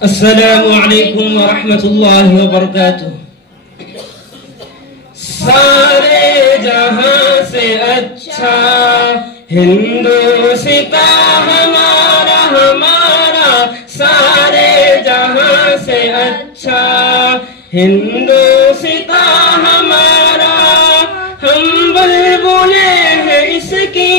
अस्सलामु अलैकुम व रहमतुल्लाहि व बरकातुहू। सारे जहां से अच्छा हिंदुस्ता हमारा हमारा, सारे जहां से अच्छा हिंदुस्ता हमारा। हम बुलबुले हैं इसकी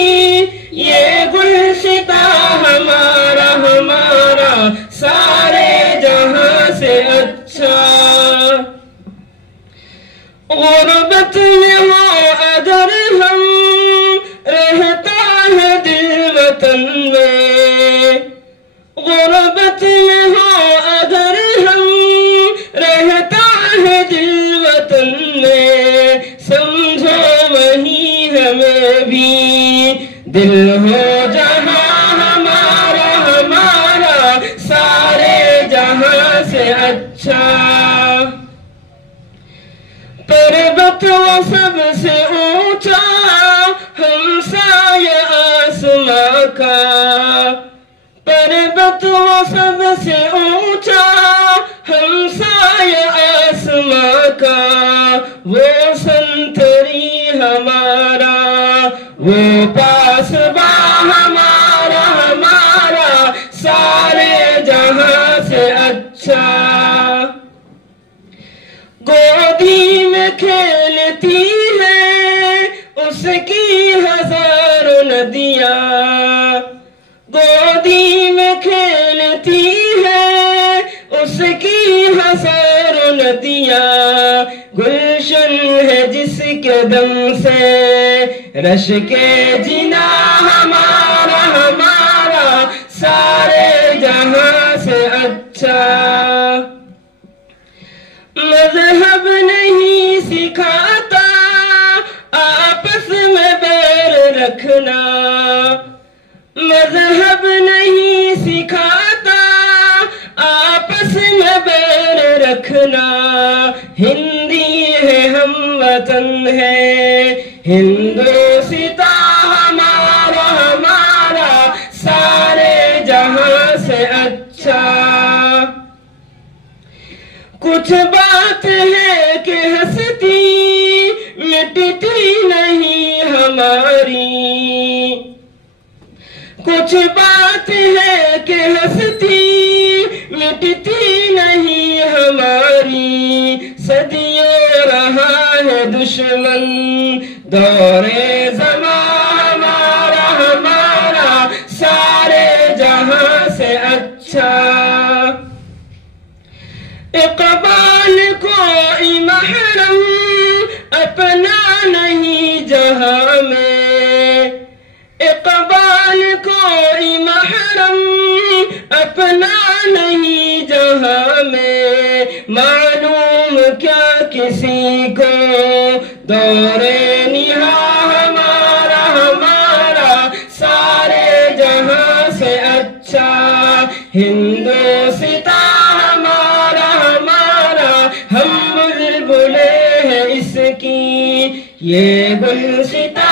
ये गुलशिता हमारा हमारा, सारे जहां से अच्छा। गुर्बत में हो अगर हम रहता है दिल वतन में, गुर्बत में हो अगर हम रहता है दिल वतन में, समझो वही हमें भी दिल हो जहां हमारा हमारा, सारे जहां से अच्छा। पर्वत वो सबसे ऊंचा हमसाया आसमां का, पर्वत वो सबसे ऊंचा हमसाया आसमां का। वो संतरी हमारा वो पासबा हमारा हमारा, सारे जहां से अच्छा। गोदी में खेलती है उसकी हजारों नदियां, गोदी में खेलती है उसकी हजारों नदियां। गुलशन है जिसके दम से रश के जिना हमारा हमारा, सारे जहां से अच्छा। मज़हब नहीं सिखाता आपस में बैर रखना, मज़हब नहीं सिखाता आपस में बैर रखना। हिंदी है हम वतन है हिंदुस्ता हमारा हमारा, सारे जहां से अच्छा। कुछ बात है कि हंसती मिटती नहीं हमारी, कुछ बात है कि हंसती मिटती नहीं हमारी। सदियों रहा है दुश्मन दौरे ज़मां हमारा हमारा, सारे जहां से अच्छा। इक़बाल कोई महरम अपना नहीं जहां में, इक़बाल कोई महरम अपना नहीं जहां में। मालूम क्या किसी को दौरे निहा हमारा हमारा, सारे जहां से अच्छा हिंदुस्ता हमारा हमारा। हम बुलबुले हैं इसकी ये गुलशिता